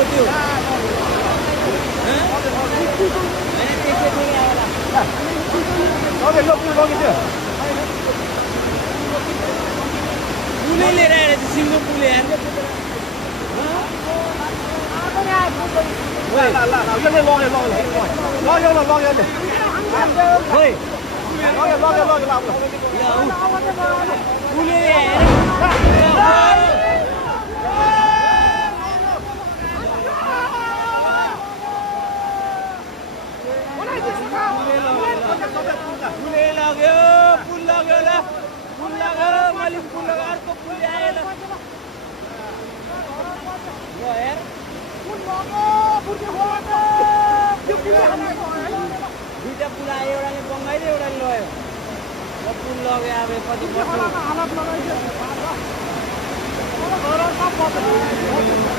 त्यो पुलै लिएर आएर चाहिँ सिङ्गो पुल यार दुईटा पुल आयो एउटाले बङ्गाइदियो एउटाले लग्यो पुल लग्यो अब कति